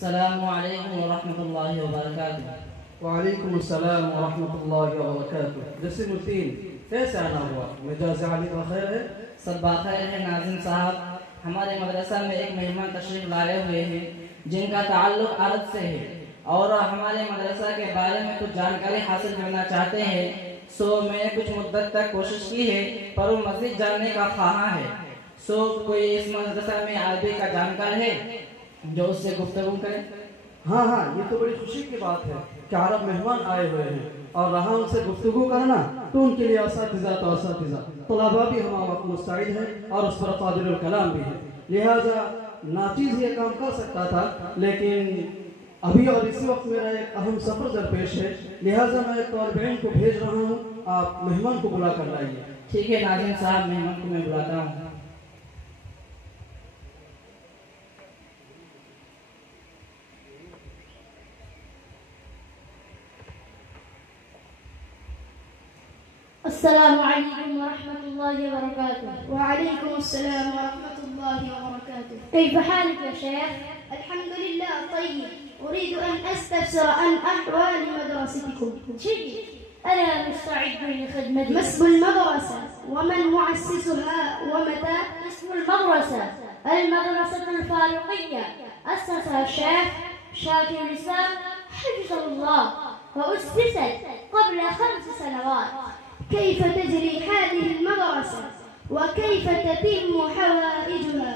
अस्सलामु अलैकुम वरहमतुल्लाहि वबरकातुह। वालेकुम अस्सलाम वरहमतुल्लाहि वबरकातुह। जसीमुद्दीन, कैसे आना हुआ? मिजाज आली बखैर है? सब बखैर है नाज़िम साहब। हमारे मदरसा में एक मेहमान तशरीफ लाए हुए हैं जिनका ताल्लुक अरब से है और हमारे मदरसा के बारे में कुछ जानकारी हासिल करना चाहते हैं। सो मैंने कुछ मुद्दत तक कोशिश की है पर वो मज़ीद जानने का ख्वाहा है। सो कोई इस मदरसा में अरबी का जानकार है जो उससे गुफ्तगू करे? हाँ हाँ, ये तो बड़ी खुशी की बात है कि अरब मेहमान आए हुए हैं और रहा उनसे गुफ्तगू करना तो उनके लिए असातिज़ा तलबा भी हमारा वक्त मुस्तैद है और उस पर कादिरुल कलाम भी है। लिहाजा नाचीज़ ये काम कर सकता था, लेकिन अभी और इसी वक्त मेरा एक अहम सफ़र दरपेश है, लिहाजा मैं तौलबैन को भेज रहा हूँ, आप मेहमान को बुला कर लाइए। ठीक है नाज़िम साहब, मेहमान को मैं बुलाता हूँ। अस्सलामु अलैकुम वरहमतुल्लाहि वबरकातुह। वअलैकुम अस्सलाम वरहमतुल्लाहि वबरकातुह। كيف حالك يا شيخ؟ الحمد لله طيب. أريد أن أستفسر عن أحوال مدرستكم. جيد، أنا مستعد لخدمتك. ما اسم المدرسة ومن مؤسسها ومتى؟ اسم المدرسة الفاروقية، أسسها الشيخ شاكر الإسلام حفظه الله، وأسست قبل 5 سنوات. كيف تجري هذه المدرسة وكيف تتم حوائجها؟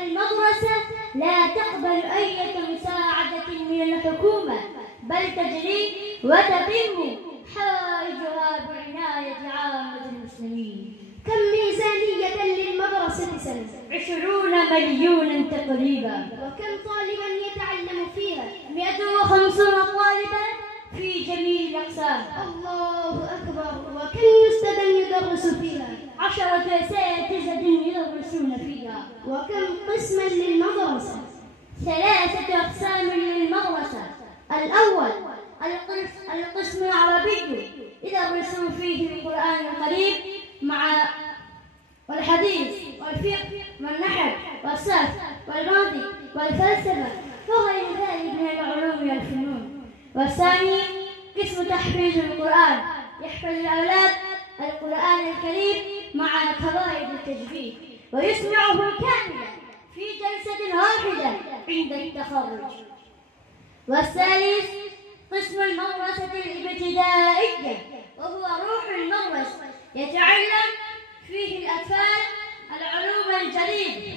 المدرسة لا تقبل أي مساعدة من الحكومة، بل تجري وتتم حوائجها بعناية عامة المسلمين. كم ميزانية للمدرسة سنة؟ 20 مليون تقريبا. وكم طالبا يتعلم فيها؟ 150 طالبا في جميع الأقسام. الله أكبر. وكم أستاذا يدرس فيها؟ 10 أساتذة يدرسون فيها. وكم قسما للمدرسة؟ 3 أقسام للمدرسة. الأول القسم العربي يدرسون فيه القرآن الكريم مع والحديث والفقه والنحو والصرف والمنطق والفلسفة وغير ذلك من العلوم والفنون. والثاني قسم تحفيظ القرآن، يحفظ الأولاد القرآن الكريم مع قواعد التجويد ويسمعه كاملا في جلسة واحدة عند التخرج. والثالث قسم المدرسة الابتدائية، وهو روح المدرسة، يتعلم فيه الأطفال العلوم الجديدة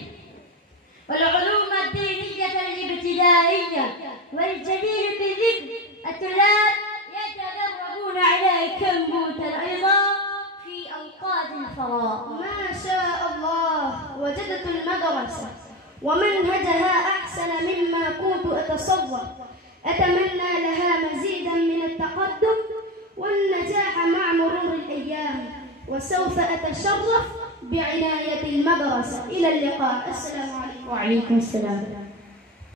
والعلوم الدينية الابتدائية. والجدير بالذكر الطلاب يتدربون على الكمبيوتر أيضا في أوقات الفراغ. ما شاء الله، وجدت المدرسة ومنهجها أحسن مما كنت أتصور. أتمنى لها مزيدا من التقدم والنجاح مع مرور الأيام، وسوف أتشرف بعناية المدرسة. إلى اللقاء. السلام عليكم. وعليكم السلام.